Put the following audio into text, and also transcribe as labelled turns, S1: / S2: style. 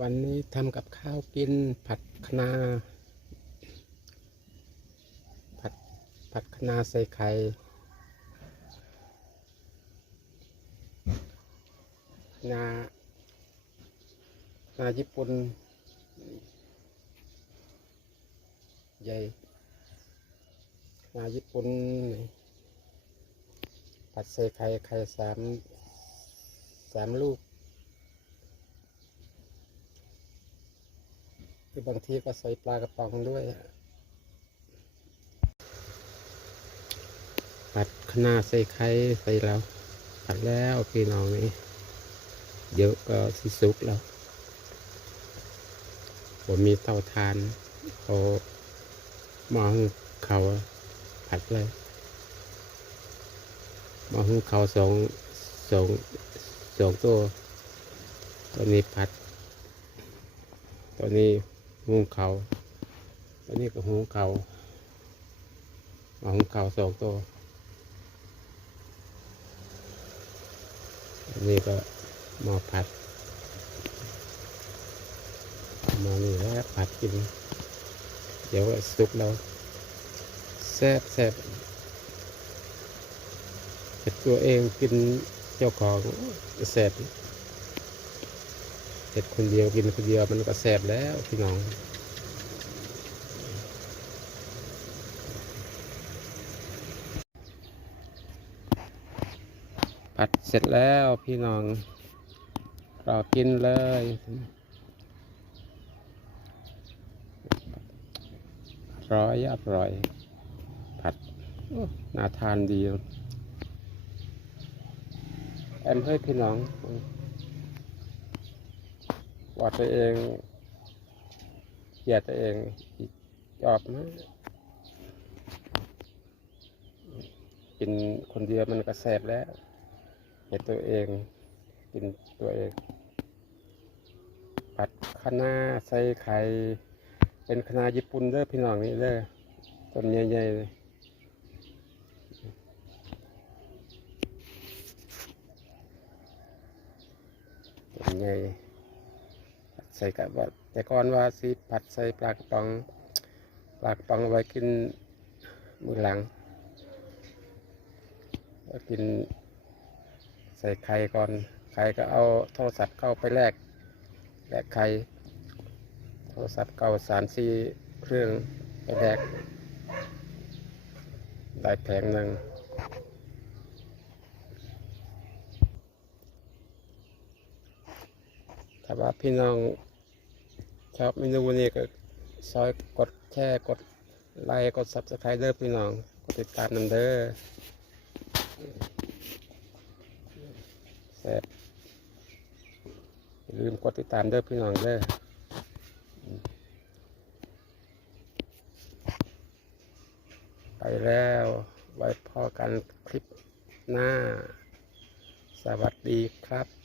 S1: วันนี้ทำกับข้าวกินผัดคะนาผัดผัดคะนาใส่ไข่นานาญี่ปุ่นใหญ่นาญี่ปุ่นผัดใส่ไข่ไข่สามสามลูก คือบางทีก็ใส่ปลากระป๋องด้วยผัดคะน้าใส่ไข่ใส่แล้วผัดแล้วพี่น้องนี่เดี๋ยวก็สิสุกแล้วผมมีเตาทานเขาหมอหุงเขาวผัดเลยหมอหุงเขาวสองสองสองตัวตัวนี้ผัดตัวนี้ หุงเขาวตัวนี้ก็หุงเขามาหุงเขาสองตัวอันนี้ก็หม้อผัดหมานี่แล้วผัดกิน เดี๋ยวสุกแล้ว แซ่บแซ่บเห็ดตัวเองกินเจ้าของแซ่บ เห็ดคนเดียวกินคนเดียวมันก็แสบแล้วพี่น้องผัดเสร็จแล้วพี่น้องเรากินเลยร้อยอร่อย ผัดน่าทานดีแอนให้พี่น้อง ว่าตัวเองเกลียดตัวเองอีกจอบนะกินคนเดียวมันก็แสบแล้วเห็นตัวเอง กินตัวเอง ผัดคะน้าใส่ไข่เป็นคะน้าญี่ปุ่นเด้อพี่น้องนี่เด้อต้นใหญ่ๆเลยต้นใหญ่ ส่กับว่าแต่ก่อนว่าสิผัดใส่ปลากระป๋องปลากระป๋องไว้กินมือหลังแล้กินใส่ไข่ก่อนไข่ก็เอาโทรศัพท์เข้าไปแลกแลกไข่โทรศัพท์เก่าสามสี่เครื่องไปแลกได้แผงหนึ่งถ้าว่าพี่น้อง ชอบเมนูนี้ก็ซอยกดแช่กดไลค์กดซับสไครต์เด้อพี่น้องกดติดตามนันเด้อแซ่บลืมกดติดตามเด้อพี่น้องเด้อไปแล้วไว้พอกันคลิปหน้า สวัสดีครับ